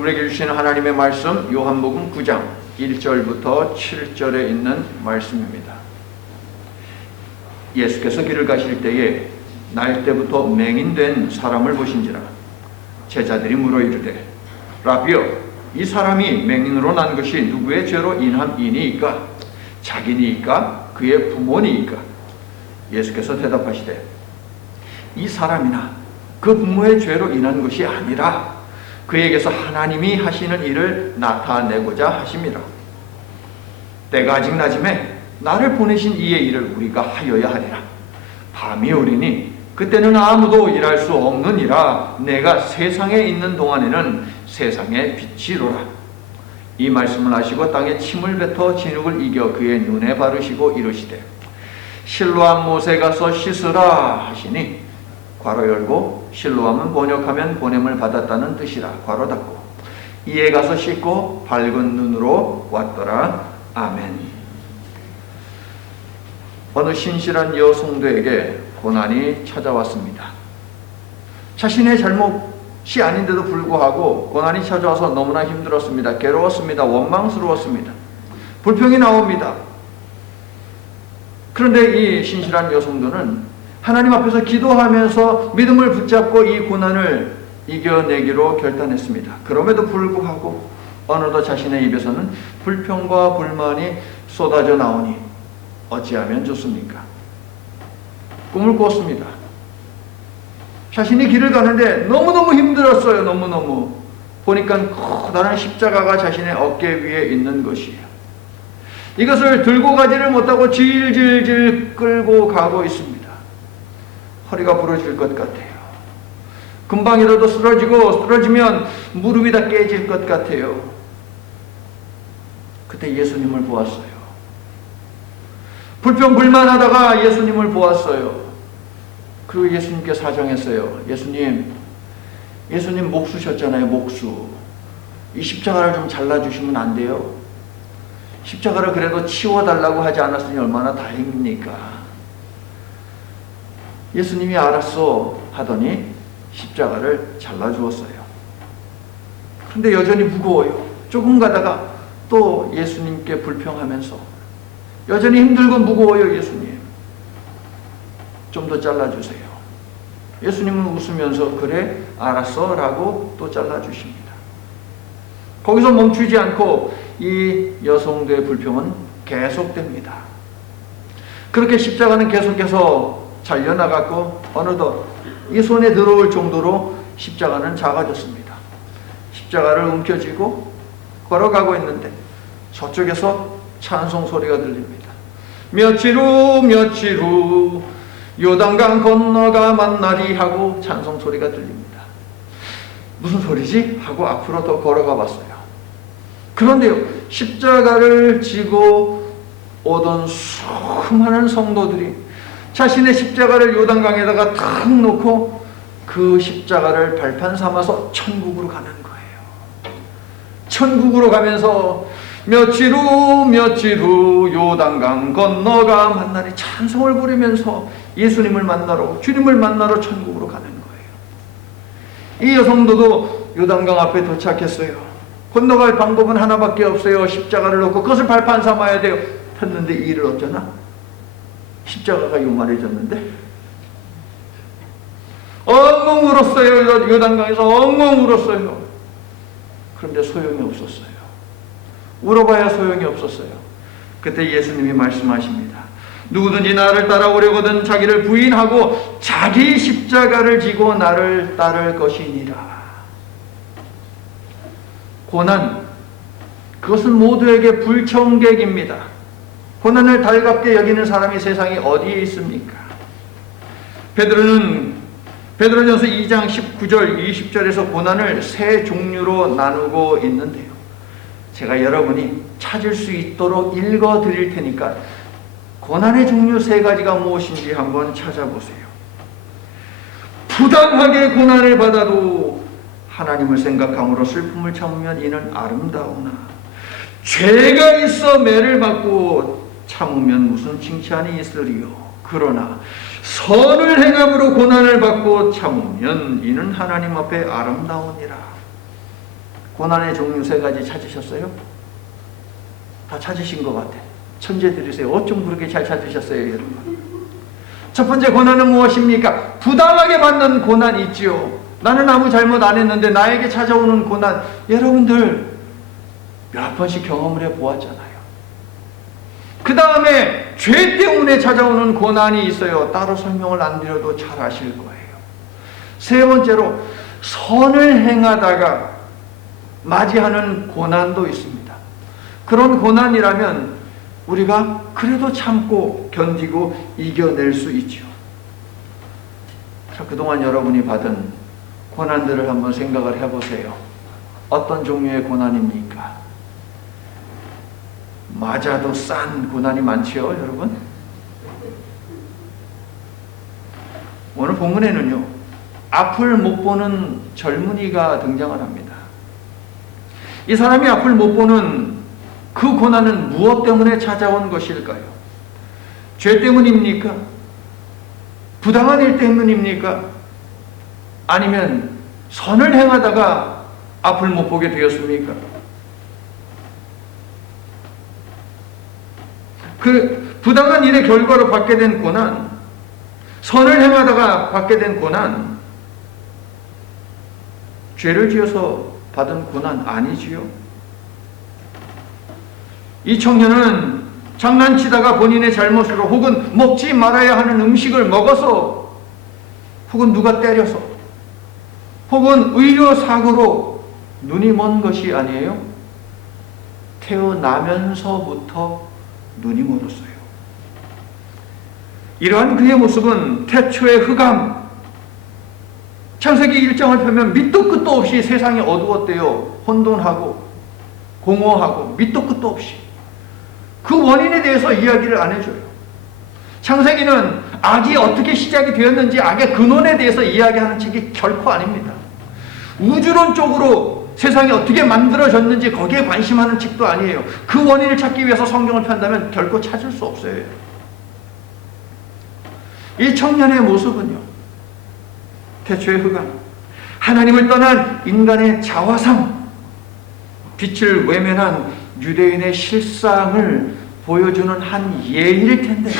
우리에게 주시는 하나님의 말씀 요한복음 9장 1절부터 7절에 있는 말씀입니다. 예수께서 길을 가실 때에 날 때부터 맹인된 사람을 보신지라. 제자들이 물어 이르되 라비여, 이 사람이 맹인으로 난 것이 누구의 죄로 인함이니이까? 자기니이까? 그의 부모니이까? 예수께서 대답하시되 이 사람이나 그 부모의 죄로 인한 것이 아니라 그에게서 하나님이 하시는 일을 나타내고자 하심이라. 때가 아직 낮음에 나를 보내신 이의 일을 우리가 하여야 하리라. 밤이 오리니 그때는 아무도 일할 수 없느니라. 내가 세상에 있는 동안에는 세상의 빛이로라. 이 말씀을 하시고 땅에 침을 뱉어 진흙을 이겨 그의 눈에 바르시고 이르시되 실로암 못에 가서 씻으라 하시니 괄호 열고 실로암은 번역하면 보냄을 받았다는 뜻이라 괄호 닫고 이에 가서 씻고 밝은 눈으로 왔더라. 아멘. 어느 신실한 여성도에게 고난이 찾아왔습니다. 자신의 잘못이 아닌데도 불구하고 고난이 찾아와서 너무나 힘들었습니다. 괴로웠습니다. 원망스러웠습니다. 불평이 나옵니다. 그런데 이 신실한 여성도는 하나님 앞에서 기도하면서 믿음을 붙잡고 이 고난을 이겨내기로 결단했습니다. 그럼에도 불구하고 어느덧 자신의 입에서는 불평과 불만이 쏟아져 나오니 어찌하면 좋습니까? 꿈을 꿨습니다. 자신이 길을 가는데 너무너무 힘들었어요. 너무너무. 보니까 커다란 십자가가 자신의 어깨 위에 있는 것이에요. 이것을 들고 가지를 못하고 질질질 끌고 가고 있습니다. 허리가 부러질 것 같아요. 금방이라도 쓰러지면 무릎이 다 깨질 것 같아요. 그때 예수님을 보았어요. 불평불만하다가 예수님을 보았어요. 그리고 예수님께 사정했어요. 예수님 목수셨잖아요. 목수. 이 십자가를 좀 잘라주시면 안 돼요? 십자가를 그래도 치워달라고 하지 않았으니 얼마나 다행입니까? 예수님이 알았어 하더니 십자가를 잘라주었어요. 그런데 여전히 무거워요. 조금 가다가 또 예수님께 불평하면서 여전히 힘들고 무거워요. 예수님 좀 더 잘라주세요. 예수님은 웃으면서 그래 알았어 라고 또 잘라주십니다. 거기서 멈추지 않고 이 여성도의 불평은 계속됩니다. 그렇게 십자가는 계속해서 잘려나갔고 어느덧 이 손에 들어올 정도로 십자가는 작아졌습니다. 십자가를 움켜쥐고 걸어가고 있는데 저쪽에서 찬송 소리가 들립니다. 며칠 후 요단강 건너가 만나리 하고 찬송 소리가 들립니다. 무슨 소리지? 하고 앞으로 더 걸어가 봤어요. 그런데요, 십자가를 지고 오던 수많은 성도들이 자신의 십자가를 요단강에다가 탁 놓고 그 십자가를 발판 삼아서 천국으로 가는 거예요. 천국으로 가면서 며칠 후 요단강 건너가 만나리 찬송을 부르면서 예수님을 만나러, 주님을 만나러 천국으로 가는 거예요. 이 여성도도 요단강 앞에 도착했어요. 건너갈 방법은 하나밖에 없어요. 십자가를 놓고 그것을 발판 삼아야 돼요. 했는데 이 일을 어쩌나? 십자가가 요만해졌는데 엉엉 울었어요. 요단강에서 엉엉 울었어요. 그런데 소용이 없었어요. 울어봐야 소용이 없었어요. 그때 예수님이 말씀하십니다. 누구든지 나를 따라오려거든 자기를 부인하고 자기 십자가를 지고 나를 따를 것이니라. 고난, 그것은 모두에게 불청객입니다. 고난을 달갑게 여기는 사람이 세상에 어디에 있습니까? 베드로전서 2장 19절 20절에서 고난을 세 종류로 나누고 있는데요. 제가 여러분이 찾을 수 있도록 읽어 드릴 테니까 고난의 종류 세 가지가 무엇인지 한번 찾아보세요. 부당하게 고난을 받아도 하나님을 생각함으로 슬픔을 참으면 이는 아름다우나 죄가 있어 매를 받고 참으면 무슨 칭찬이 있으리요. 그러나 선을 행함으로 고난을 받고 참으면 이는 하나님 앞에 아름다우니라. 고난의 종류 3가지 찾으셨어요? 다 찾으신 것 같아. 천재들이세요. 어쩜 그렇게 잘 찾으셨어요, 여러분? 첫 번째 고난은 무엇입니까? 부당하게 받는 고난이 있지요. 나는 아무 잘못 안 했는데 나에게 찾아오는 고난, 여러분들 몇 번씩 경험을 해보았잖아요. 그 다음에 죄 때문에 찾아오는 고난이 있어요. 따로 설명을 안 드려도 잘 아실 거예요. 세 번째로 선을 행하다가 맞이하는 고난도 있습니다. 그런 고난이라면 우리가 그래도 참고 견디고 이겨낼 수 있죠. 자, 그동안 여러분이 받은 고난들을 한번 생각을 해보세요. 어떤 종류의 고난입니까? 맞아도 싼 고난이 많지요, 여러분? 오늘 본문에는요, 앞을 못 보는 젊은이가 등장을 합니다. 이 사람이 앞을 못 보는 그 고난은 무엇 때문에 찾아온 것일까요? 죄 때문입니까? 부당한 일 때문입니까? 아니면 선을 행하다가 앞을 못 보게 되었습니까? 그 부당한 일의 결과로 받게 된 고난, 선을 행하다가 받게 된 고난, 죄를 지어서 받은 고난 아니지요? 이 청년은 장난치다가 본인의 잘못으로 혹은 먹지 말아야 하는 음식을 먹어서 혹은 누가 때려서 혹은 의료사고로 눈이 먼 것이 아니에요. 태어나면서부터 눈이 멀었어요. 이러한 그의 모습은 태초의 흑암, 창세기 1장을 펴면 밑도 끝도 없이 세상이 어두웠대요. 혼돈하고 공허하고 밑도 끝도 없이. 그 원인에 대해서 이야기를 안 해줘요. 창세기는 악이 어떻게 시작이 되었는지 악의 근원에 대해서 이야기하는 책이 결코 아닙니다. 우주론적으로 세상이 어떻게 만들어졌는지 거기에 관심하는 책도 아니에요. 그 원인을 찾기 위해서 성경을 편다면 결코 찾을 수 없어요. 이 청년의 모습은요, 태초의 흑암, 하나님을 떠난 인간의 자화상, 빛을 외면한 유대인의 실상을 보여주는 한 예일 텐데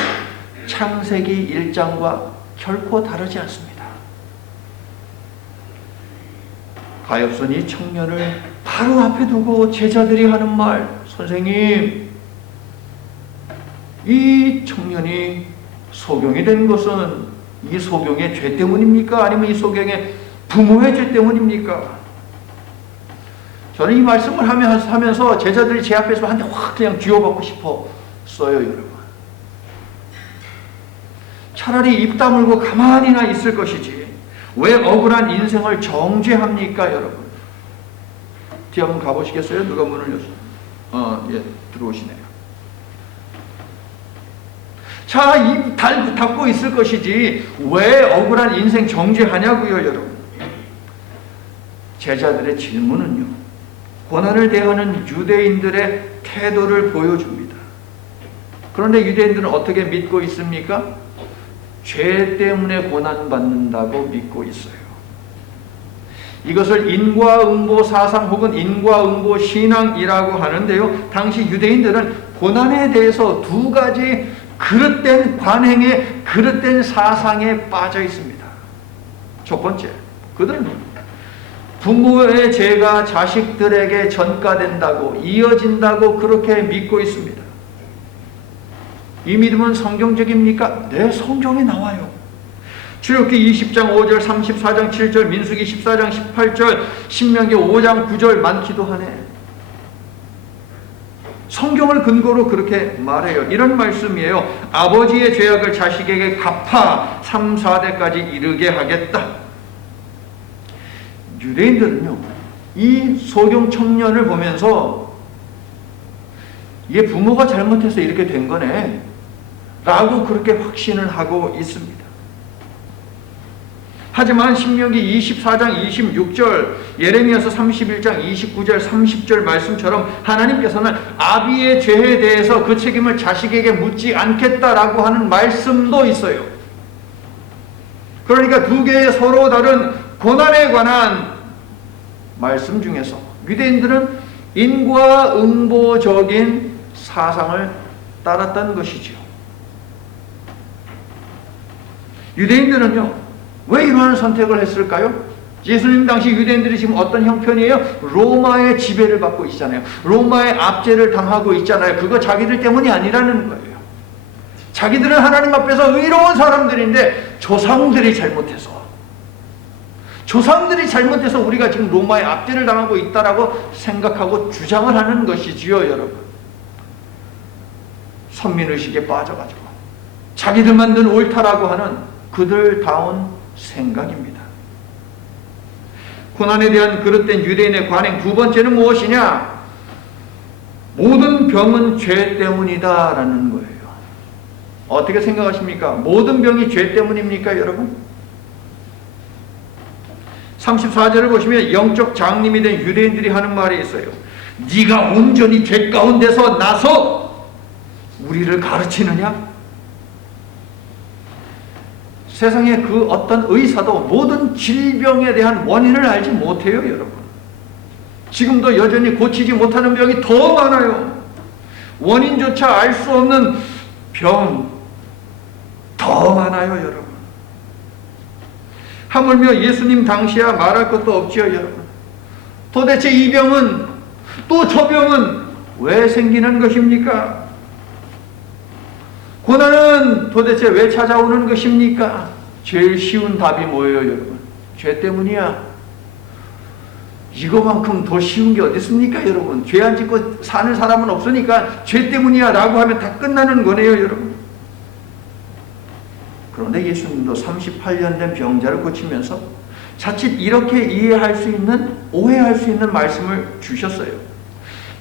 창세기 1장과 결코 다르지 않습니다. 가엾은 이 청년을 바로 앞에 두고 제자들이 하는 말, 선생님, 이 청년이 소경이 된 것은 이 소경의 죄 때문입니까? 아니면 이 소경의 부모의 죄 때문입니까? 저는 이 말씀을 하면서 제자들이 제 앞에서 한 대 확 그냥 쥐어받고 싶었어요, 여러분. 차라리 입 다물고 가만히나 있을 것이지 왜 억울한 인생을 정죄합니까, 여러분? 뒤에 한번 가보시겠어요? 누가 문을 여서? 예, 들어오시네요. 자, 입 닫고 있을 것이지 왜 억울한 인생 정죄하냐고요, 여러분. 제자들의 질문은요, 고난을 대하는 유대인들의 태도를 보여줍니다. 그런데 유대인들은 어떻게 믿고 있습니까? 죄 때문에 고난받는다고 믿고 있어요. 이것을 인과응보 사상 혹은 인과응보 신앙이라고 하는데요, 당시 유대인들은 고난에 대해서 두 가지 그릇된 관행에, 그릇된 사상에 빠져 있습니다. 첫 번째, 그들은 부모의 죄가 자식들에게 전가된다고, 이어진다고 그렇게 믿고 있습니다. 이 믿음은 성경적입니까? 네, 성경에 나와요. 출애굽기 20장 5절, 34장 7절, 민수기 14장 18절, 신명기 5장 9절 많기도 하네. 성경을 근거로 그렇게 말해요. 이런 말씀이에요. 아버지의 죄악을 자식에게 갚아 3, 4대까지 이르게 하겠다. 유대인들은요, 이 소경 청년을 보면서 얘 부모가 잘못해서 이렇게 된 거네 라고 그렇게 확신을 하고 있습니다. 하지만 신명기 24장 26절, 예레미야서 31장 29절 30절 말씀처럼 하나님께서는 아비의 죄에 대해서 그 책임을 자식에게 묻지 않겠다라고 하는 말씀도 있어요. 그러니까 두 개의 서로 다른 고난에 관한 말씀 중에서 유대인들은 인과응보적인 사상을 따랐다는 것이죠. 유대인들은요, 왜 이러한 선택을 했을까요? 예수님 당시 유대인들이 지금 어떤 형편이에요? 로마의 지배를 받고 있잖아요. 로마의 압제를 당하고 있잖아요. 그거 자기들 때문이 아니라는 거예요. 자기들은 하나님 앞에서 의로운 사람들인데 조상들이 잘못해서 우리가 지금 로마의 압제를 당하고 있다라고 생각하고 주장을 하는 것이지요, 여러분. 선민의식에 빠져가지고 자기들 만든 옳다라고 하는 그들다운 생각입니다. 고난에 대한 그릇된 유대인의 관행 두 번째는 무엇이냐? 모든 병은 죄 때문이다라는 거예요. 어떻게 생각하십니까? 모든 병이 죄 때문입니까, 여러분? 34절을 보시면 영적 장님이 된 유대인들이 하는 말이 있어요. 네가 온전히 죄 가운데서 나서 우리를 가르치느냐? 세상에 그 어떤 의사도 모든 질병에 대한 원인을 알지 못해요, 여러분. 지금도 여전히 고치지 못하는 병이 더 많아요. 원인조차 알 수 없는 병 더 많아요, 여러분. 하물며 예수님 당시야 말할 것도 없지요, 여러분. 도대체 이 병은, 또 저 병은 왜 생기는 것입니까? 고난은 도대체 왜 찾아오는 것입니까? 제일 쉬운 답이 뭐예요, 여러분? 죄 때문이야. 이거만큼 더 쉬운 게 어디 있습니까, 여러분? 죄 안 짓고 사는 사람은 없으니까 죄 때문이야 라고 하면 다 끝나는 거네요, 여러분. 그런데 예수님도 38년 된 병자를 고치면서 자칫 이렇게 이해할 수 있는, 오해할 수 있는 말씀을 주셨어요.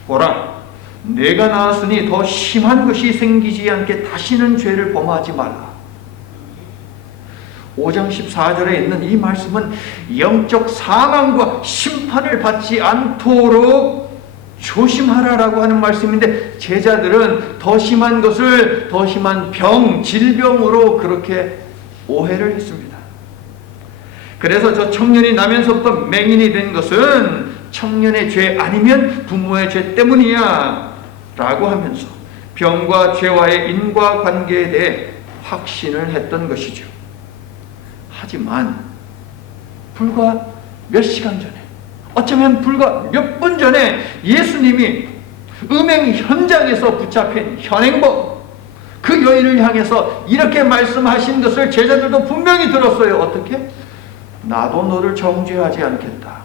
보라, 내가 나았으니 더 심한 것이 생기지 않게 다시는 죄를 범하지 말라. 5장 14절에 있는 이 말씀은 영적 사망과 심판을 받지 않도록 조심하라라고 하는 말씀인데, 제자들은 더 심한 것을 더 심한 병, 질병으로 그렇게 오해를 했습니다. 그래서 저 청년이 나면서부터 맹인이 된 것은 청년의 죄 아니면 부모의 죄 때문이야 라고 하면서 병과 죄와의 인과관계에 대해 확신을 했던 것이죠. 하지만 불과 몇 시간 전에, 어쩌면 불과 몇 분 전에 예수님이 음행 현장에서 붙잡힌 현행범 그 여인을 향해서 이렇게 말씀하신 것을 제자들도 분명히 들었어요. 어떻게? 나도 너를 정죄하지 않겠다.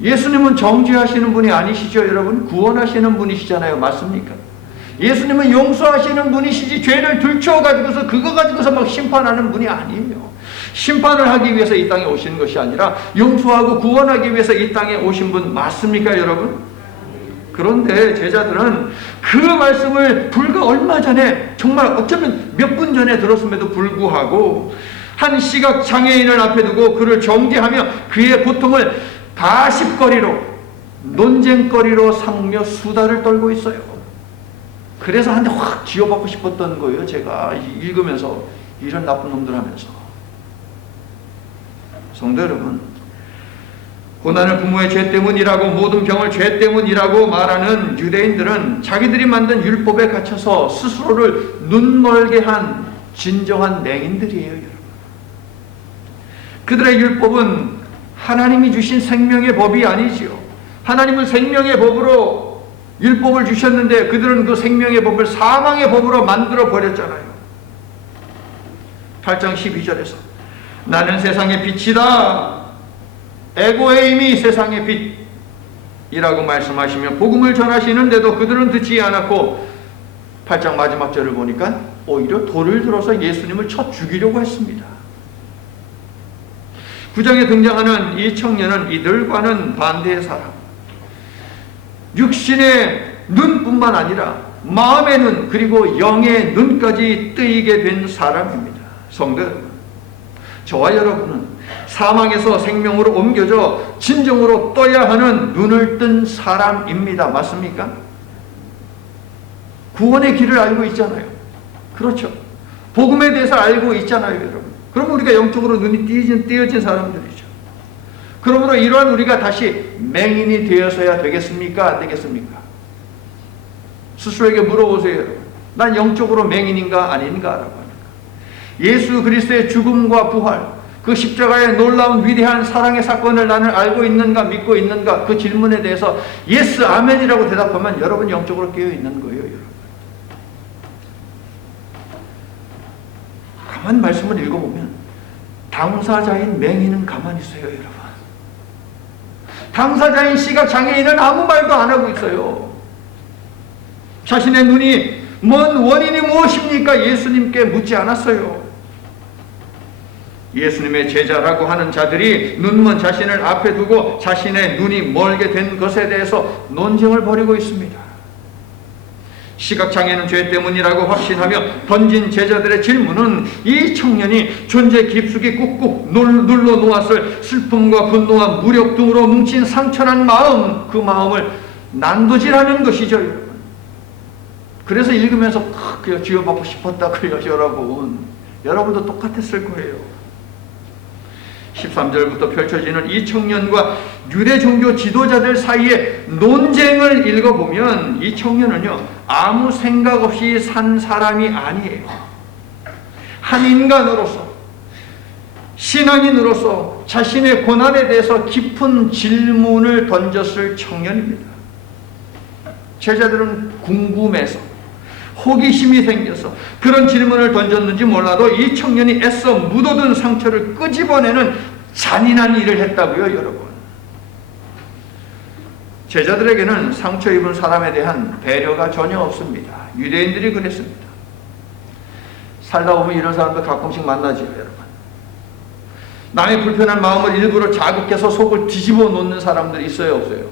예수님은 정죄하시는 분이 아니시죠, 여러분? 구원하시는 분이시잖아요. 맞습니까? 예수님은 용서하시는 분이시지 죄를 들춰가지고서 그거 가지고서 막 심판하는 분이 아니에요. 심판을 하기 위해서 이 땅에 오신 것이 아니라 용서하고 구원하기 위해서 이 땅에 오신 분 맞습니까, 여러분? 그런데 제자들은 그 말씀을 불과 얼마 전에, 정말 어쩌면 몇 분 전에 들었음에도 불구하고 한 시각 장애인을 앞에 두고 그를 정죄하며 그의 고통을 가십거리로, 논쟁거리로 삼으며 수다를 떨고 있어요. 그래서 한 대 확 쥐어받고 싶었던 거예요. 제가 읽으면서, 이런 나쁜 놈들 하면서. 성도 여러분, 고난을 부모의 죄 때문이라고, 모든 병을 죄 때문이라고 말하는 유대인들은 자기들이 만든 율법에 갇혀서 스스로를 눈멀게 한 진정한 맹인들이에요, 여러분. 그들의 율법은 하나님이 주신 생명의 법이 아니지요. 하나님은 생명의 법으로 율법을 주셨는데 그들은 그 생명의 법을 사망의 법으로 만들어 버렸잖아요. 8장 12절에서 나는 세상의 빛이다. 에고에임이 세상의 빛이라고 말씀하시며 복음을 전하시는데도 그들은 듣지 않았고, 8장 마지막 절을 보니까 오히려 돌을 들어서 예수님을 쳐 죽이려고 했습니다. 9장에 등장하는 이 청년은 이들과는 반대의 사람, 육신의 눈뿐만 아니라 마음의 눈, 그리고 영의 눈까지 뜨이게 된 사람입니다. 성도 여러분, 저와 여러분은 사망에서 생명으로 옮겨져 진정으로 떠야 하는 눈을 뜬 사람입니다. 맞습니까? 구원의 길을 알고 있잖아요. 그렇죠. 복음에 대해서 알고 있잖아요, 여러분. 그럼 우리가 영적으로 눈이 띄어진 사람들이죠. 그러므로 이러한 우리가 다시 맹인이 되어서야 되겠습니까? 안 되겠습니까? 스스로에게 물어보세요, 여러분. 난 영적으로 맹인인가 아닌가? 라고 합니다. 예수 그리스도의 죽음과 부활, 그 십자가의 놀라운 위대한 사랑의 사건을 나는 알고 있는가, 믿고 있는가? 그 질문에 대해서 예스, 아멘이라고 대답하면 여러분 영적으로 깨어있는 거예요, 여러분. 가만 말씀을 읽어보면 당사자인 맹인은 가만히 있어요, 여러분. 당사자인 시각장애인은 아무 말도 안 하고 있어요. 자신의 눈이 먼 원인이 무엇입니까? 예수님께 묻지 않았어요. 예수님의 제자라고 하는 자들이 눈먼 자신을 앞에 두고 자신의 눈이 멀게 된 것에 대해서 논쟁을 벌이고 있습니다. 시각장애는 죄 때문이라고 확신하며 던진 제자들의 질문은 이 청년이 존재 깊숙이 꾹꾹 눌러 놓았을 슬픔과 분노와 무력 등으로 뭉친 상처난 마음, 그 마음을 난도질하는 것이죠, 여러분. 그래서 읽으면서 탁 쥐어받고 싶었다 그래요, 여러분. 여러분도 똑같았을 거예요. 13절부터 펼쳐지는 이 청년과 유대 종교 지도자들 사이의 논쟁을 읽어보면 이 청년은요, 아무 생각 없이 산 사람이 아니에요. 한 인간으로서, 신앙인으로서 자신의 고난에 대해서 깊은 질문을 던졌을 청년입니다. 제자들은 궁금해서, 호기심이 생겨서 그런 질문을 던졌는지 몰라도 이 청년이 애써 묻어둔 상처를 끄집어내는 잔인한 일을 했다고요, 여러분. 제자들에게는 상처 입은 사람에 대한 배려가 전혀 없습니다. 유대인들이 그랬습니다. 살다 보면 이런 사람들 가끔씩 만나지요, 여러분. 남의 불편한 마음을 일부러 자극해서 속을 뒤집어 놓는 사람들이 있어요, 없어요?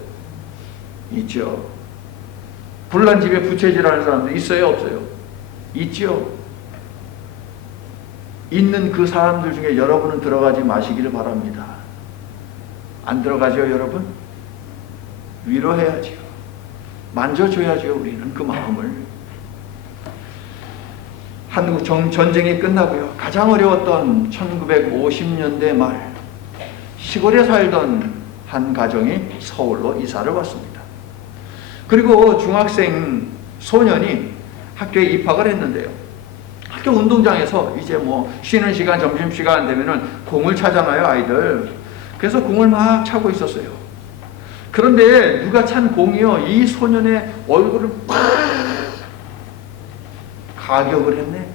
있죠. 불난 집에 부채질하는 사람들 있어요, 없어요? 있죠. 있는 그 사람들 중에 여러분은 들어가지 마시기를 바랍니다. 안 들어가죠, 여러분? 위로해야죠. 만져줘야죠, 우리는 그 마음을. 한국 전쟁이 끝나고요, 가장 어려웠던 1950년대 말, 시골에 살던 한 가정이 서울로 이사를 왔습니다. 그리고 중학생 소년이 학교에 입학을 했는데요, 학교 운동장에서 이제 뭐 쉬는 시간, 점심시간 되면은 공을 차잖아요, 아이들. 그래서 공을 막 차고 있었어요. 그런데 누가 찬 공이요, 이 소년의 얼굴을 팍 가격을 했네.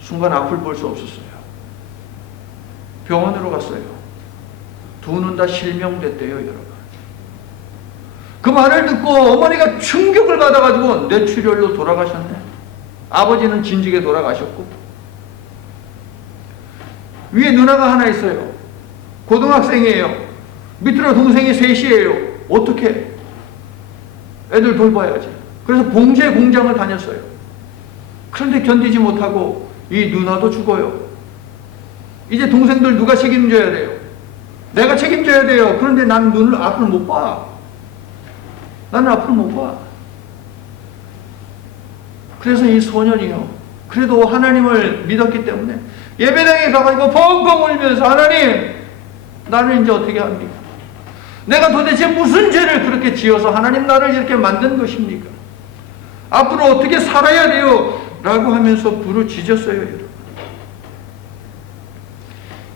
순간 앞을 볼 수 없었어요. 병원으로 갔어요. 두 눈 다 실명됐대요, 여러분. 그 말을 듣고 어머니가 충격을 받아가지고 뇌출혈로 돌아가셨네. 아버지는 진즉에 돌아가셨고, 위에 누나가 하나 있어요. 고등학생이에요. 밑으로 동생이 셋이에요. 어떻게? 애들 돌봐야지. 그래서 봉제 공장을 다녔어요. 그런데 견디지 못하고 이 누나도 죽어요. 이제 동생들 누가 책임져야 돼요? 내가 책임져야 돼요. 그런데 난 눈을 앞을 못 봐. 나는 앞을 못 봐. 그래서 이 소년이요, 그래도 하나님을 믿었기 때문에 예배당에 가가지고 펑펑 울면서, 하나님, 나는 이제 어떻게 합니까? 내가 도대체 무슨 죄를 그렇게 지어서 하나님 나를 이렇게 만든 것입니까? 앞으로 어떻게 살아야 돼요? 라고 하면서 부르짖었어요, 여러분.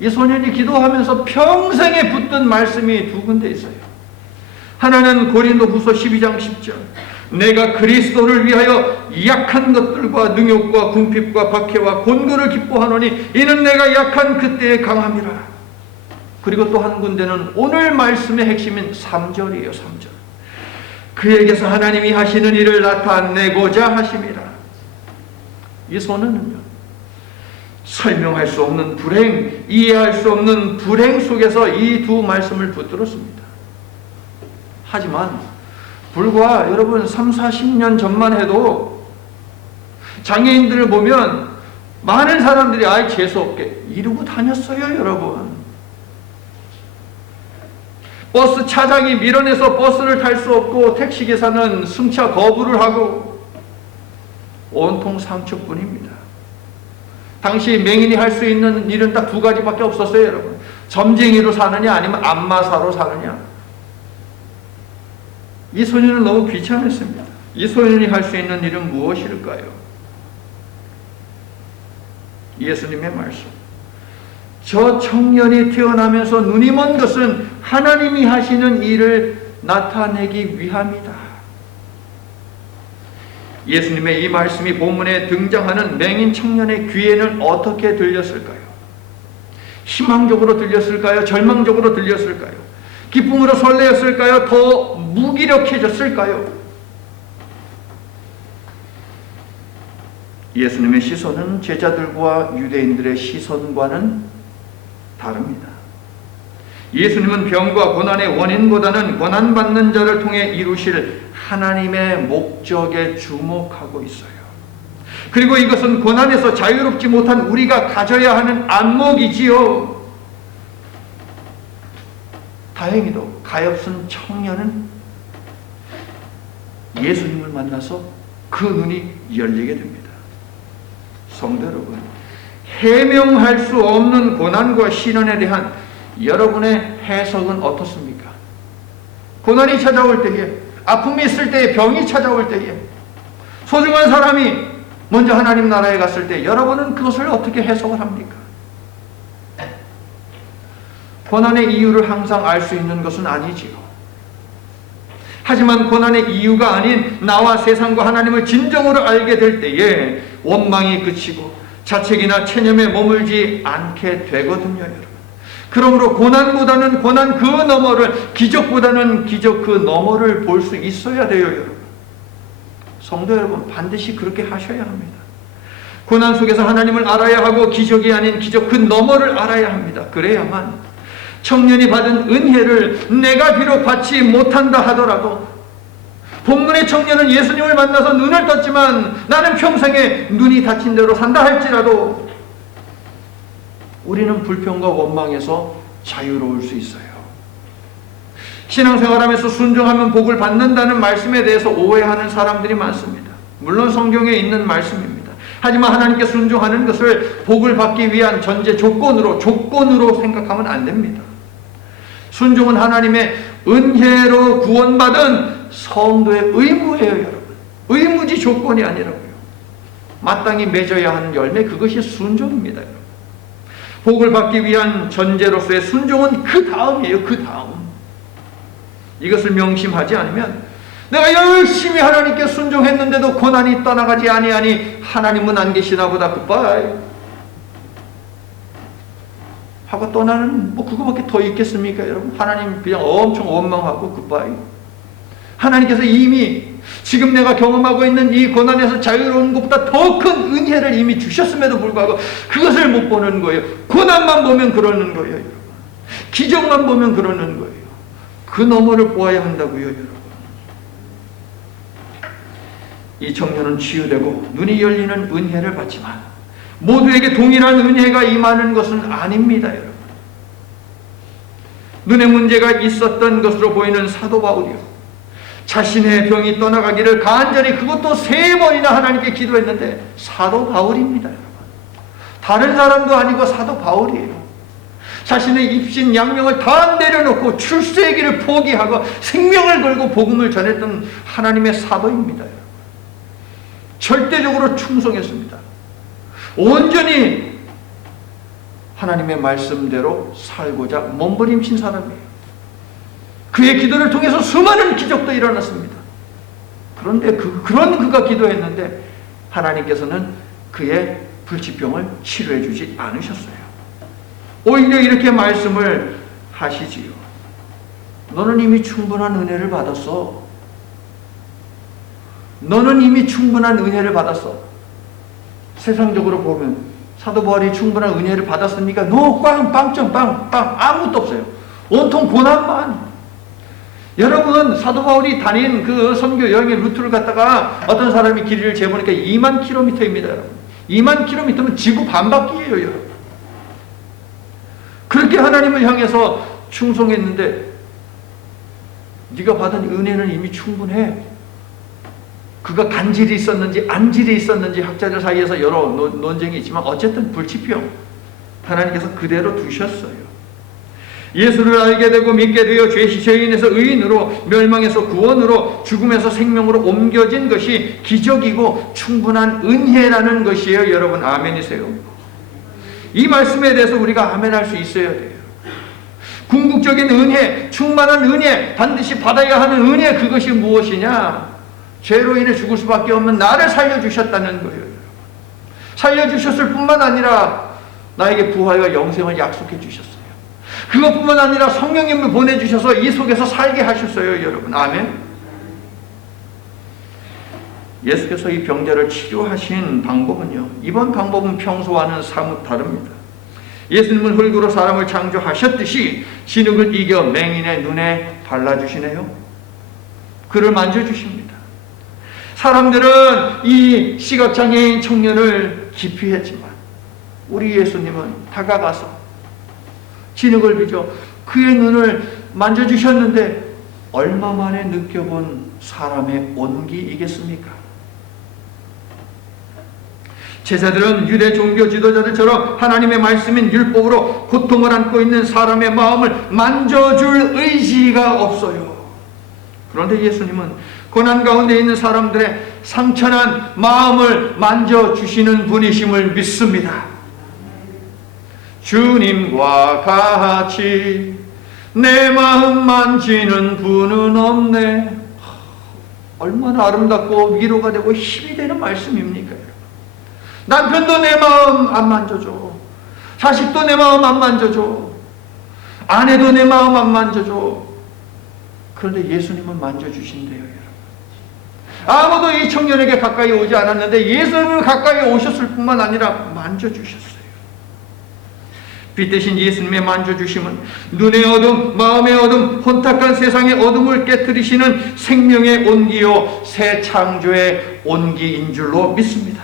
이 소년이 기도하면서 평생에 붙든 말씀이 두 군데 있어요. 하나는 고린도후서 12장 10절, 내가 그리스도를 위하여 약한 것들과 능욕과 궁핍과 박해와 곤고를 기뻐하노니 이는 내가 약한 그때의 강함이라. 그리고 또 한 군데는 오늘 말씀의 핵심인 3절이에요. 3절. 그에게서 하나님이 하시는 일을 나타내고자 하심이라. 이 소년은요, 설명할 수 없는 불행, 이해할 수 없는 불행 속에서 이 두 말씀을 붙들었습니다. 하지만 불과 여러분 30-40년 전만 해도 장애인들을 보면 많은 사람들이 아예 재수없게 이러고 다녔어요, 여러분. 버스 차장이 밀어내서 버스를 탈 수 없고 택시기사는 승차 거부를 하고 온통 상처뿐입니다. 당시 맹인이 할 수 있는 일은 딱 두 가지밖에 없었어요, 여러분. 점쟁이로 사느냐 아니면 안마사로 사느냐. 이 소년은 너무 귀찮았습니다. 이 소년이 할 수 있는 일은 무엇일까요? 예수님의 말씀. 저 청년이 태어나면서 눈이 먼 것은 하나님이 하시는 일을 나타내기 위함이다. 예수님의 이 말씀이 본문에 등장하는 맹인 청년의 귀에는 어떻게 들렸을까요? 희망적으로 들렸을까요? 절망적으로 들렸을까요? 기쁨으로 설레었을까요? 더 무기력해졌을까요? 예수님의 시선은 제자들과 유대인들의 시선과는 다릅니다. 예수님은 병과 고난의 원인보다는 고난받는 자를 통해 이루실 하나님의 목적에 주목하고 있어요. 그리고 이것은 고난에서 자유롭지 못한 우리가 가져야 하는 안목이지요. 다행히도 가엾은 청년은 예수님을 만나서 그 눈이 열리게 됩니다. 성도 여러분, 해명할 수 없는 고난과 시련에 대한 여러분의 해석은 어떻습니까? 고난이 찾아올 때에, 아픔이 있을 때에, 병이 찾아올 때에, 소중한 사람이 먼저 하나님 나라에 갔을 때 여러분은 그것을 어떻게 해석을 합니까? 고난의 이유를 항상 알 수 있는 것은 아니지요. 하지만 고난의 이유가 아닌 나와 세상과 하나님을 진정으로 알게 될 때에 원망이 그치고 자책이나 체념에 머물지 않게 되거든요, 여러분. 그러므로 고난보다는 고난 그 너머를, 기적보다는 기적 그 너머를 볼 수 있어야 돼요, 여러분. 성도 여러분, 반드시 그렇게 하셔야 합니다. 고난 속에서 하나님을 알아야 하고 기적이 아닌 기적 그 너머를 알아야 합니다. 그래야만 청년이 받은 은혜를 내가 비록 받지 못한다 하더라도, 본문의 청년은 예수님을 만나서 눈을 떴지만 나는 평생에 눈이 닫힌 대로 산다 할지라도 우리는 불평과 원망에서 자유로울 수 있어요. 신앙생활하면서 순종하면 복을 받는다는 말씀에 대해서 오해하는 사람들이 많습니다. 물론 성경에 있는 말씀입니다. 하지만 하나님께 순종하는 것을 복을 받기 위한 전제 조건으로 생각하면 안 됩니다. 순종은 하나님의 은혜로 구원받은 성도의 의무예요, 여러분. 의무지 조건이 아니라고요. 마땅히 맺어야 하는 열매, 그것이 순종입니다, 여러분. 복을 받기 위한 전제로서의 순종은 그 다음이에요, 그 다음. 이것을 명심하지 않으면 내가 열심히 하나님께 순종했는데도 고난이 떠나가지 아니하니 하나님은 안 계시나 보다, 굿바이 하고 떠나는, 그거밖에 더 있겠습니까, 여러분? 하나님 그냥 엄청 원망하고 굿바이. 하나님께서 이미 지금 내가 경험하고 있는 이 고난에서 자유로운 것보다 더 큰 은혜를 이미 주셨음에도 불구하고 그것을 못 보는 거예요. 고난만 보면 그러는 거예요, 여러분. 기적만 보면 그러는 거예요. 그 너머를 보아야 한다고요, 여러분. 이 청년은 치유되고 눈이 열리는 은혜를 받지만 모두에게 동일한 은혜가 임하는 것은 아닙니다, 여러분. 눈에 문제가 있었던 것으로 보이는 사도 바울이요, 자신의 병이 떠나가기를 간절히 그것도 3번이나 하나님께 기도했는데 사도 바울입니다, 여러분. 다른 사람도 아니고 사도 바울이에요. 자신의 입신 양명을 다 내려놓고 출세의 길을 포기하고 생명을 걸고 복음을 전했던 하나님의 사도입니다, 여러분. 절대적으로 충성했습니다. 온전히 하나님의 말씀대로 살고자 몸부림친 사람이에요. 그의 기도를 통해서 수많은 기적도 일어났습니다. 그런데 그런 그가 기도했는데 하나님께서는 그의 불치병을 치료해 주지 않으셨어요. 오히려 이렇게 말씀을 하시지요. 너는 이미 충분한 은혜를 받았어. 너는 이미 충분한 은혜를 받았어. 세상적으로 보면 사도 바울이 충분한 은혜를 받았습니까? 노, 빵점, 아무것도 없어요. 온통 고난만. 여러분, 사도 바울이 다닌 그 선교 여행의 루트를 갔다가 어떤 사람이 길이를 재보니까 2만 킬로미터입니다, 여러분. 2만 킬로미터면 지구 반바퀴예요, 여러분. 그렇게 하나님을 향해서 충성했는데 네가 받은 은혜는 이미 충분해. 그가 간질이 있었는지 안질이 있었는지 학자들 사이에서 여러 논쟁이 있지만 어쨌든 불치병 하나님께서 그대로 두셨어요. 예수를 알게 되고 믿게 되어 죄인에서 의인으로, 멸망에서 구원으로, 죽음에서 생명으로 옮겨진 것이 기적이고 충분한 은혜라는 것이에요. 여러분 아멘이세요? 이 말씀에 대해서 우리가 아멘할 수 있어야 돼요. 궁극적인 은혜, 충만한 은혜, 반드시 받아야 하는 은혜, 그것이 무엇이냐? 죄로 인해 죽을 수밖에 없는 나를 살려주셨다는 거예요. 살려주셨을 뿐만 아니라 나에게 부활과 영생을 약속해 주셨어요. 그것뿐만 아니라 성령님을 보내주셔서 이 속에서 살게 하셨어요. 여러분 아멘. 예수께서 이 병자를 치료하신 방법은요, 이번 방법은 평소와는 사뭇 다릅니다. 예수님은 흙으로 사람을 창조하셨듯이 진흙을 이겨 맹인의 눈에 발라주시네요. 그를 만져주십니다. 사람들은 이 시각장애인 청년을 기피했지만 우리 예수님은 다가가서 진흙을 빚어 그의 눈을 만져주셨는데 얼마 만에 느껴본 사람의 온기이겠습니까? 제자들은 유대 종교 지도자들처럼 하나님의 말씀인 율법으로 고통을 안고 있는 사람의 마음을 만져줄 의지가 없어요. 그런데 예수님은 고난 가운데 있는 사람들의 상처난 마음을 만져주시는 분이심을 믿습니다. 주님과 같이 내 마음 만지는 분은 없네. 얼마나 아름답고 위로가 되고 힘이 되는 말씀입니까? 남편도 내 마음 안 만져줘. 자식도 내 마음 안 만져줘. 아내도 내 마음 안 만져줘. 그런데 예수님은 만져주신대요, 여러분. 아무도 이 청년에게 가까이 오지 않았는데 예수님은 가까이 오셨을 뿐만 아니라 만져주셨어요. 빛 대신 예수님의 만져주심은 눈의 어둠, 마음의 어둠, 혼탁한 세상의 어둠을 깨트리시는 생명의 온기요 새 창조의 온기인 줄로 믿습니다.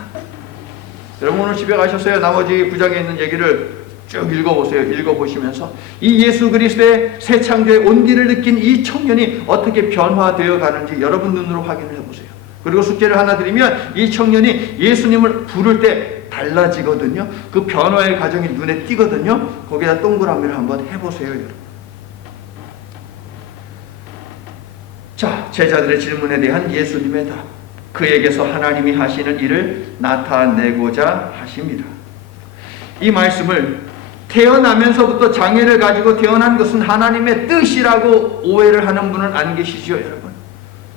여러분 오늘 집에 가셨어요? 나머지 구장에 있는 얘기를 쭉 읽어보세요. 읽어보시면서 이 예수 그리스도의 새 창조의 온기를 느낀 이 청년이 어떻게 변화되어 가는지 여러분 눈으로 확인을 해보세요. 그리고 숙제를 하나 드리면 이 청년이 예수님을 부를 때 달라지거든요. 그 변화의 과정이 눈에 띄거든요. 거기다 동그라미를 한번 해보세요, 여러분. 자, 제자들의 질문에 대한 예수님의 답. 그에게서 하나님이 하시는 일을 나타내고자 하십니다. 이 말씀을 태어나면서부터 장애를 가지고 태어난 것은 하나님의 뜻이라고 오해를 하는 분은 안 계시죠, 여러분?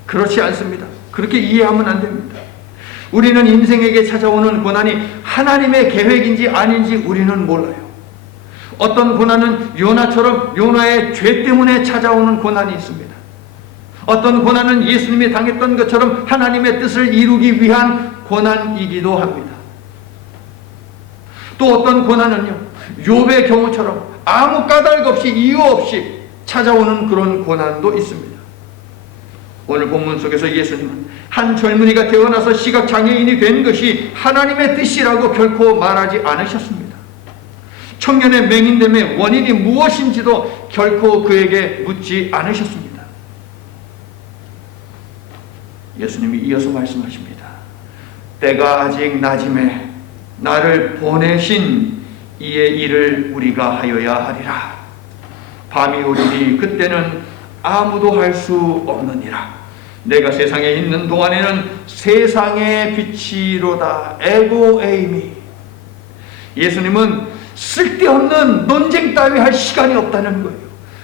그렇지 않습니다. 그렇게 이해하면 안 됩니다. 우리는 인생에게 찾아오는 고난이 하나님의 계획인지 아닌지 우리는 몰라요. 어떤 고난은 요나처럼 요나의 죄 때문에 찾아오는 고난이 있습니다. 어떤 고난은 예수님이 당했던 것처럼 하나님의 뜻을 이루기 위한 고난이기도 합니다. 또 어떤 고난은요, 욥의 경우처럼 아무 까닭 없이 이유 없이 찾아오는 그런 고난도 있습니다. 오늘 본문 속에서 예수님은 한 젊은이가 태어나서 시각장애인이 된 것이 하나님의 뜻이라고 결코 말하지 않으셨습니다. 청년의 맹인됨의 원인이 무엇인지도 결코 그에게 묻지 않으셨습니다. 예수님이 이어서 말씀하십니다. 때가 아직 낮음에 나를 보내신 이의 일을 우리가 하여야 하리라. 밤이 오리니 그때는 아무도 할 수 없느니라. 내가 세상에 있는 동안에는 세상의 빛이로다. 에고 에이미. 예수님은 쓸데없는 논쟁 따위 할 시간이 없다는 거예요.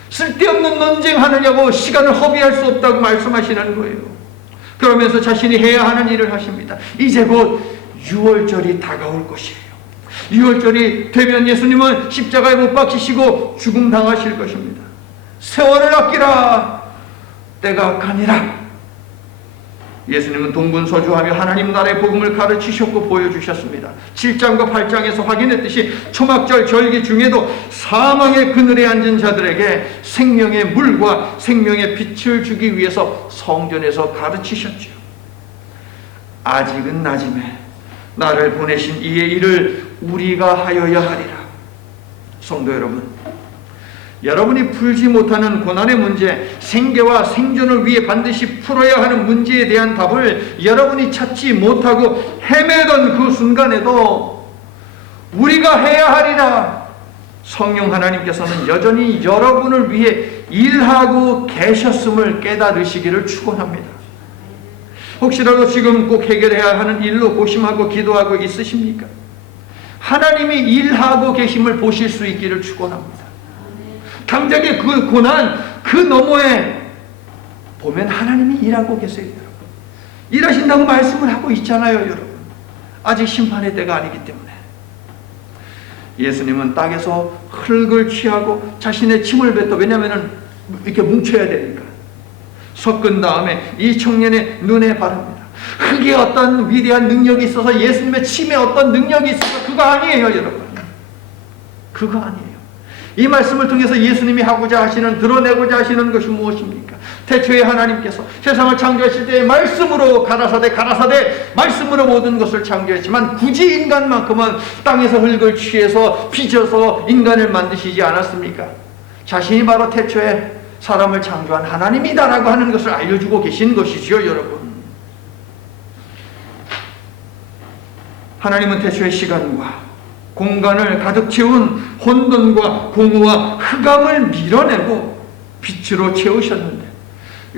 쓸데없는 논쟁하느냐고 시간을 허비할 수 없다고 말씀하시는 거예요. 그러면서 자신이 해야 하는 일을 하십니다. 이제 곧 유월절이 다가올 것이에요. 유월절이 되면 예수님은 십자가에 못 박히시고 죽음당하실 것입니다. 세월을 아끼라. 때가 가니라. 예수님은 동분서주하며 하나님 나라의 복음을 가르치셨고 보여주셨습니다. 7장과 8장에서 확인했듯이 초막절 절기 중에도 사망의 그늘에 앉은 자들에게 생명의 물과 생명의 빛을 주기 위해서 성전에서 가르치셨죠. 아직은 낮음에 나를 보내신 이의 일을 우리가 하여야 하리라. 성도 여러분, 여러분이 풀지 못하는 고난의 문제, 생계와 생존을 위해 반드시 풀어야 하는 문제에 대한 답을 여러분이 찾지 못하고 헤매던 그 순간에도 우리가 해야 하리라. 성령 하나님께서는 여전히 여러분을 위해 일하고 계셨음을 깨달으시기를 축원합니다. 혹시라도 지금 꼭 해결해야 하는 일로 고심하고 기도하고 있으십니까? 하나님이 일하고 계심을 보실 수 있기를 축원합니다. 당장의 그 고난, 그 너머에 보면 하나님이 일하고 계세요, 여러분. 일하신다고 말씀을 하고 있잖아요, 여러분. 아직 심판의 때가 아니기 때문에. 예수님은 땅에서 흙을 취하고 자신의 침을 뱉어, 왜냐하면 이렇게 뭉쳐야 되니까. 섞은 다음에 이 청년의 눈에 바릅니다. 흙에 어떤 위대한 능력이 있어서, 예수님의 침에 어떤 능력이 있어서, 그거 아니에요, 여러분. 그거 아니에요. 이 말씀을 통해서 예수님이 하고자 하시는, 드러내고자 하시는 것이 무엇입니까? 태초에 하나님께서 세상을 창조하실 때의 말씀으로 가라사대 말씀으로 모든 것을 창조했지만, 굳이 인간만큼은 땅에서 흙을 취해서 빚어서 인간을 만드시지 않았습니까? 자신이 바로 태초에 사람을 창조한 하나님이다라고 하는 것을 알려주고 계신 것이지요, 여러분. 하나님은 태초의 시간과 공간을 가득 채운 혼돈과 공허와 흑암을 밀어내고 빛으로 채우셨는데,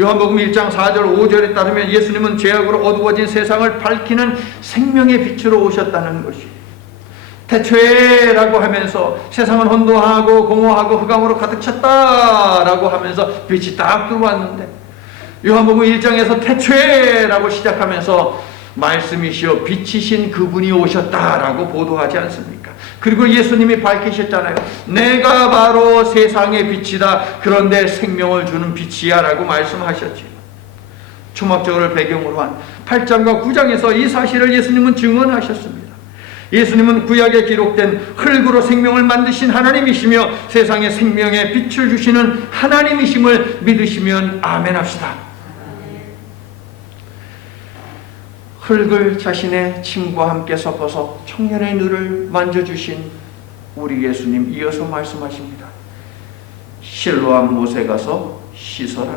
요한복음 1장 4절 5절에 따르면 예수님은 죄악으로 어두워진 세상을 밝히는 생명의 빛으로 오셨다는 것이, 태초에라고 하면서 세상은 혼돈하고 공허하고 흑암으로 가득 찼다라고 하면서 빛이 딱 들어왔는데, 요한복음 1장에서 태초에라고 시작하면서 말씀이시여 빛이신 그분이 오셨다라고 보도하지 않습니까? 그리고 예수님이 밝히셨잖아요. 내가 바로 세상의 빛이다. 그런데 생명을 주는 빛이야 라고 말씀하셨죠. 초막절을 배경으로 한 8장과 9장에서 이 사실을 예수님은 증언하셨습니다. 예수님은 구약에 기록된 흙으로 생명을 만드신 하나님이시며 세상에 생명의 빛을 주시는 하나님이심을 믿으시면 아멘 합시다. 흙을 자신의 침과 함께 섞어서 청년의 눈을 만져주신 우리 예수님, 이어서 말씀하십니다. 실로암 못에 가서 씻어라.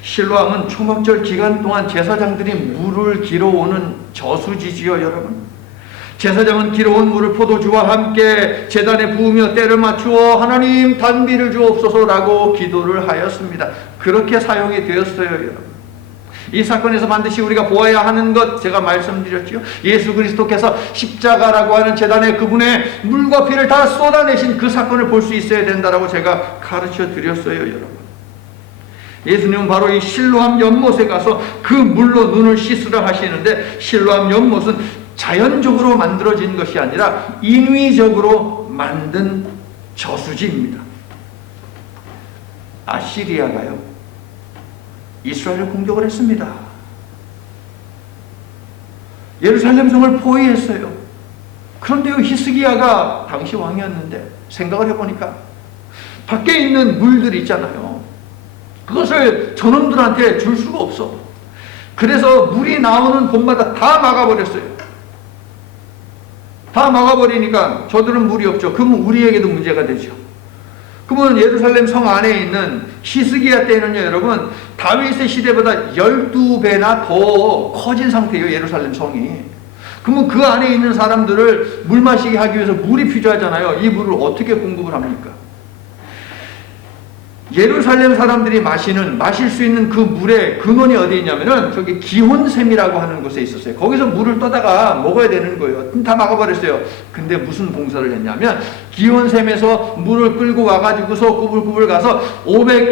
실로암은 초막절 기간 동안 제사장들이 물을 길어오는 저수지지요, 여러분. 제사장은 길어온 물을 포도주와 함께 제단에 부으며 때를 맞추어 하나님 단비를 주옵소서라고 기도를 하였습니다. 그렇게 사용이 되었어요, 여러분. 이 사건에서 반드시 우리가 보아야 하는 것, 제가 말씀드렸죠. 예수 그리스도께서 십자가라고 하는 제단에 그분의 물과 피를 다 쏟아내신 그 사건을 볼 수 있어야 된다라고 제가 가르쳐 드렸어요, 여러분. 예수님은 바로 이 실로암 연못에 가서 그 물로 눈을 씻으라 하시는데, 실로암 연못은 자연적으로 만들어진 것이 아니라 인위적으로 만든 저수지입니다. 아시리아가요, 이스라엘을 공격을 했습니다. 예루살렘 성을 포위했어요. 그런데 히스기야가 당시 왕이었는데 생각을 해보니까 밖에 있는 물들 있잖아요. 그것을 저놈들한테 줄 수가 없어. 그래서 물이 나오는 곳마다 다 막아버렸어요. 다 막아버리니까 저들은 물이 없죠. 그러면 우리에게도 문제가 되죠. 그러면 예루살렘 성 안에 있는 히스기야 때는요, 여러분, 다윗의 시대보다 12배나 더 커진 상태예요, 예루살렘 성이. 그러면 그 안에 있는 사람들을 물 마시게 하기 위해서 물이 필요하잖아요. 이 물을 어떻게 공급을 합니까? 예루살렘 사람들이 마실 수 있는 그 물의 근원이 어디 있냐면은 저기 기혼샘이라고 하는 곳에 있었어요. 거기서 물을 떠다가 먹어야 되는 거예요. 다 막아버렸어요. 근데 무슨 공사를 했냐면 기혼샘에서 물을 끌고 와가지고서 꾸불꾸불 가서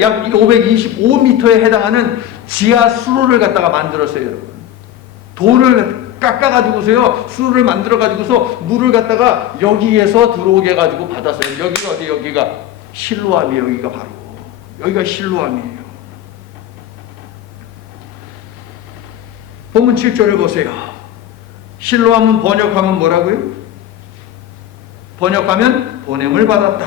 약 525m에 해당하는 지하 수로를 갖다가 만들었어요, 여러분. 돌을 깎아가지고서요, 수로를 만들어가지고서 물을 갖다가 여기에서 들어오게 해가지고 받았어요. 여기가 어디, 여기가 실로암이, 여기가 바로 여기가 실로암이에요. 본문 7절을 보세요. 실로암은 번역하면 뭐라고요? 번역하면 보냄을 받았다.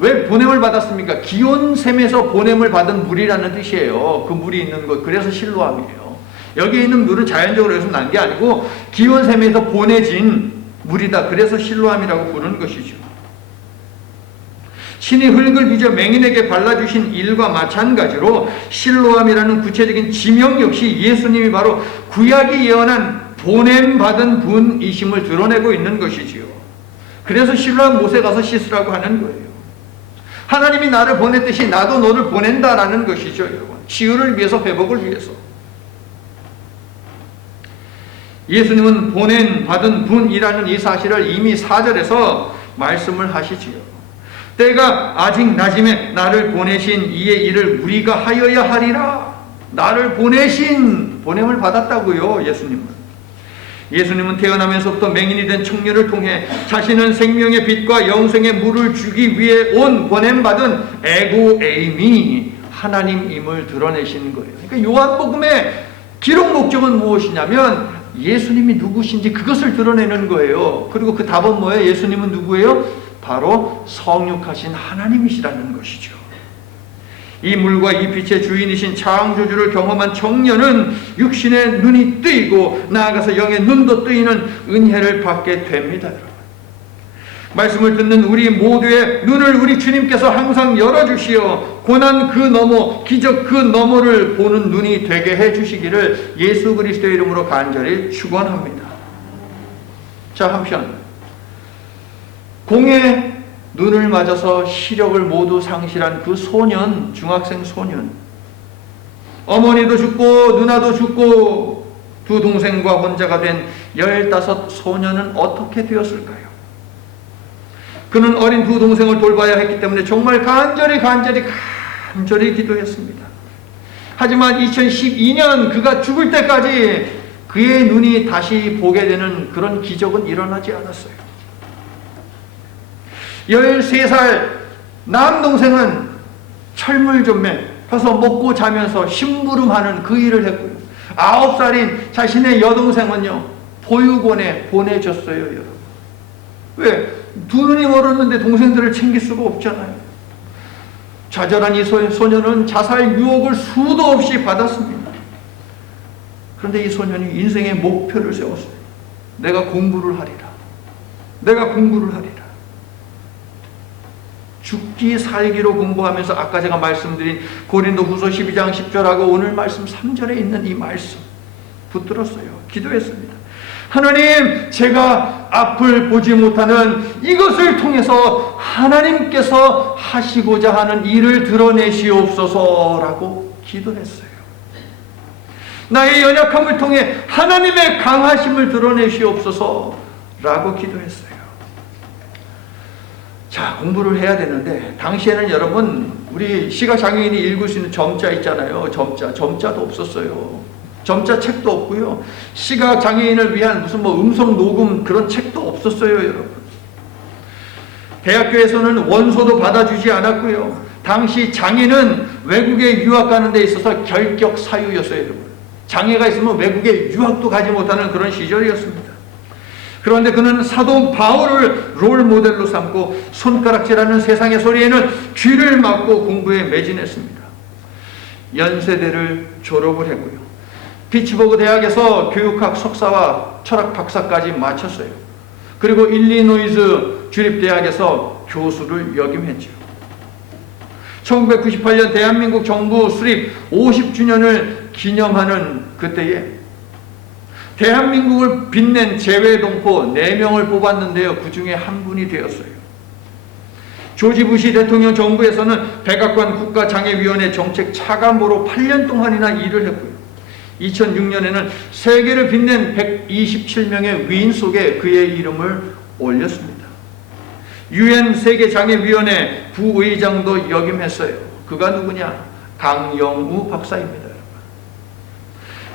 왜 보냄을 받았습니까? 기온샘에서 보냄을 받은 물이라는 뜻이에요. 그 물이 있는 곳. 그래서 실로암이에요. 여기 있는 물은 자연적으로 여기서 난 게 아니고 기온샘에서 보내진 물이다. 그래서 실로암이라고 부르는 것이죠. 신이 흙을 빚어 맹인에게 발라주신 일과 마찬가지로 실로암이라는 구체적인 지명 역시 예수님이 바로 구약이 예언한 보냄받은 분이심을 드러내고 있는 것이지요. 그래서 신랑 못에 가서 씻으라고 하는 거예요. 하나님이 나를 보냈듯이 나도 너를 보낸다라는 것이죠, 여러분. 치유를 위해서, 회복을 위해서. 예수님은 보낸 받은 분이라는 이 사실을 이미 4절에서 말씀을 하시지요. 때가 아직 낮음에 나를 보내신 이의 일을 우리가 하여야 하리라. 나를 보내신, 보냄을 받았다고요, 예수님은. 예수님은 태어나면서부터 맹인이 된 청년을 통해 자신은 생명의 빛과 영생의 물을 주기 위해 온 보냄받은 에고에임이 하나님임을 드러내시는 거예요. 그러니까 요한복음의 기록 목적은 무엇이냐면 예수님이 누구신지 그것을 드러내는 거예요. 그리고 그 답은 뭐예요? 예수님은 누구예요? 바로 성육하신 하나님이시라는 것이죠. 이 물과 이 빛의 주인이신 창조주를 경험한 청년은 육신의 눈이 뜨이고 나아가서 영의 눈도 뜨이는 은혜를 받게 됩니다. 여러분. 말씀을 듣는 우리 모두의 눈을 우리 주님께서 항상 열어주시어 고난 그 너머, 기적 그 너머를 보는 눈이 되게 해주시기를 예수 그리스도의 이름으로 간절히 축원합니다. 자, 한편 공의 눈을 맞아서 시력을 모두 상실한 그 소년, 중학생 소년, 어머니도 죽고 누나도 죽고 두 동생과 혼자가 된 15 소년은 어떻게 되었을까요? 그는 어린 두 동생을 돌봐야 했기 때문에 정말 간절히 기도했습니다. 하지만 2012년 그가 죽을 때까지 그의 눈이 다시 보게 되는 그런 기적은 일어나지 않았어요. 13살 남동생은 철물점에 가서 먹고 자면서 심부름하는 그 일을 했고요. 9살인 자신의 여동생은요, 보육원에 보내줬어요, 여러분. 왜? 두 눈이 멀었는데 동생들을 챙길 수가 없잖아요. 좌절한 이 소년은 자살 유혹을 수도 없이 받았습니다. 그런데 이 소년이 인생의 목표를 세웠어요. 내가 공부를 하리라. 내가 공부를 하리라. 죽기 살기로 공부하면서 아까 제가 말씀드린 고린도후서 12장 10절하고 오늘 말씀 3절에 있는 이 말씀 붙들었어요. 기도했습니다. 하나님, 제가 앞을 보지 못하는 이것을 통해서 하나님께서 하시고자 하는 일을 드러내시옵소서라고 기도했어요. 나의 연약함을 통해 하나님의 강하심을 드러내시옵소서라고 기도했어요. 자, 공부를 해야 되는데 당시에는 여러분, 우리 시각장애인이 읽을 수 있는 점자 있잖아요. 점자도 없었어요. 점자 책도 없고요. 시각장애인을 위한 무슨 음성 녹음 그런 책도 없었어요, 여러분. 대학교에서는 원서도 받아주지 않았고요. 당시 장애는 외국에 유학 가는 데 있어서 결격 사유였어요, 여러분. 장애가 있으면 외국에 유학도 가지 못하는 그런 시절이었습니다. 그런데 그는 사도 바울을 롤 모델로 삼고 손가락질하는 세상의 소리에는 귀를 막고 공부에 매진했습니다. 연세대를 졸업을 했고요. 피츠버그 대학에서 교육학 석사와 철학 박사까지 마쳤어요. 그리고 일리노이즈 주립대학에서 교수를 역임했죠. 1998년 대한민국 정부 수립 50주년을 기념하는 그때에 대한민국을 빛낸 재외동포 4명을 뽑았는데요. 그 중에 한 분이 되었어요. 조지 부시 대통령 정부에서는 백악관 국가장애위원회 정책 차관보로 8년 동안이나 일을 했고요. 2006년에는 세계를 빛낸 127명의 위인 속에 그의 이름을 올렸습니다. UN 세계장애위원회 부의장도 역임했어요. 그가 누구냐? 강영우 박사입니다.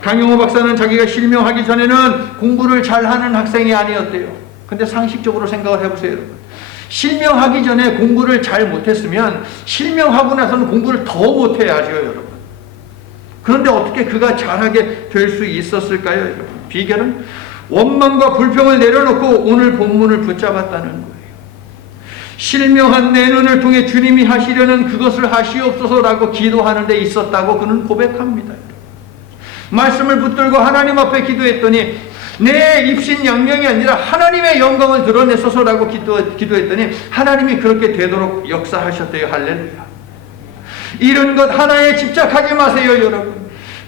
강영우 박사는 자기가 실명하기 전에는 공부를 잘하는 학생이 아니었대요. 근데 상식적으로 생각을 해보세요, 여러분. 실명하기 전에 공부를 잘 못했으면 실명하고 나서는 공부를 더 못해야죠, 여러분. 그런데 어떻게 그가 잘하게 될 수 있었을까요, 여러분? 비결은 원망과 불평을 내려놓고 오늘 본문을 붙잡았다는 거예요. 실명한 내 눈을 통해 주님이 하시려는 그것을 하시옵소서라고 기도하는 데 있었다고 그는 고백합니다. 말씀을 붙들고 하나님 앞에 기도했더니 내 입신양명이 아니라 하나님의 영광을 드러내소서라고 기도했더니 하나님이 그렇게 되도록 역사하셨대요. 할렐루야. 이런 것 하나에 집착하지 마세요, 여러분.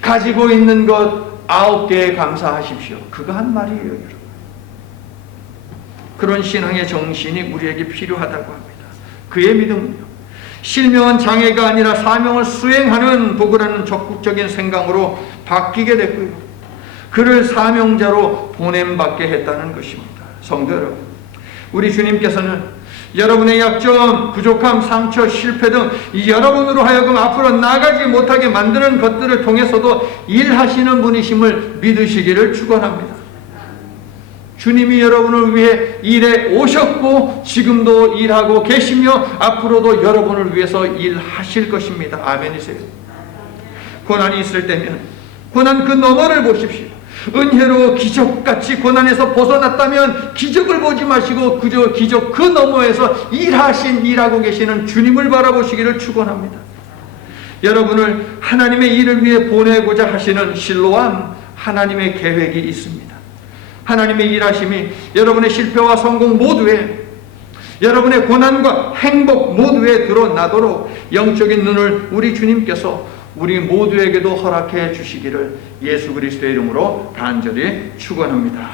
가지고 있는 것 9개에 감사하십시오. 그거 한 말이에요, 여러분. 그런 신앙의 정신이 우리에게 필요하다고 합니다. 그의 믿음은요, 실명은 장애가 아니라 사명을 수행하는 도구라는 적극적인 생각으로 바뀌게 됐고요, 그를 사명자로 보냄받게 했다는 것입니다. 성도 여러분, 우리 주님께서는 여러분의 약점, 부족함, 상처, 실패 등 여러분으로 하여금 앞으로 나가지 못하게 만드는 것들을 통해서도 일하시는 분이심을 믿으시기를 축원합니다. 주님이 여러분을 위해 일해 오셨고 지금도 일하고 계시며 앞으로도 여러분을 위해서 일하실 것입니다. 아멘이세요. 고난이 있을 때면 고난 그 너머를 보십시오. 은혜로 기적같이 고난에서 벗어났다면 기적을 보지 마시고 그저 기적 그 너머에서 일하고 계시는 주님을 바라보시기를 축원합니다. 여러분을 하나님의 일을 위해 보내고자 하시는 실로암 하나님의 계획이 있습니다. 하나님의 일하심이 여러분의 실패와 성공 모두에, 여러분의 고난과 행복 모두에 드러나도록 영적인 눈을 우리 주님께서 우리 모두에게도 허락해 주시기를 예수 그리스도의 이름으로 간절히 축원합니다.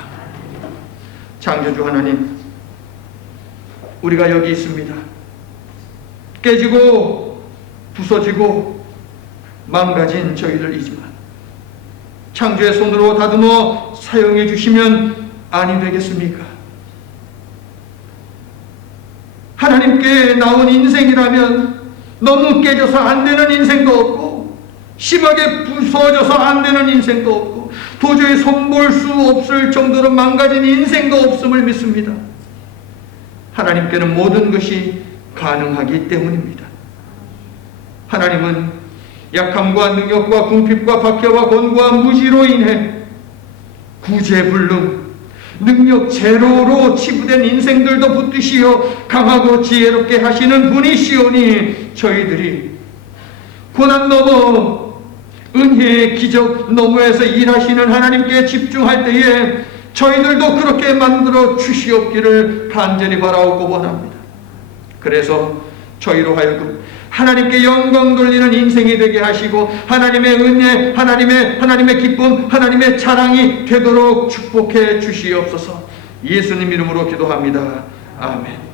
창조주 하나님, 우리가 여기 있습니다. 깨지고 부서지고 망가진 저희들이지만 창조의 손으로 다듬어 사용해 주시면 아니 되겠습니까? 하나님께 나온 인생이라면 너무 깨져서 안 되는 인생도 없고 심하게 부서져서 안 되는 인생도 없고 도저히 손볼 수 없을 정도로 망가진 인생도 없음을 믿습니다. 하나님께는 모든 것이 가능하기 때문입니다. 하나님은 약함과 능력과 궁핍과 박해와 권고와 무지로 인해 구제불능, 능력 제로로 치부된 인생들도 붙드시어 강하고 지혜롭게 하시는 분이시오니 저희들이 고난 넘어 은혜의 기적 너머에서 일하시는 하나님께 집중할 때에 저희들도 그렇게 만들어 주시옵기를 간절히 바라오고 원합니다. 그래서 저희로 하여금 하나님께 영광 돌리는 인생이 되게 하시고 하나님의 은혜, 하나님의 기쁨, 하나님의 자랑이 되도록 축복해 주시옵소서. 예수님 이름으로 기도합니다. 아멘.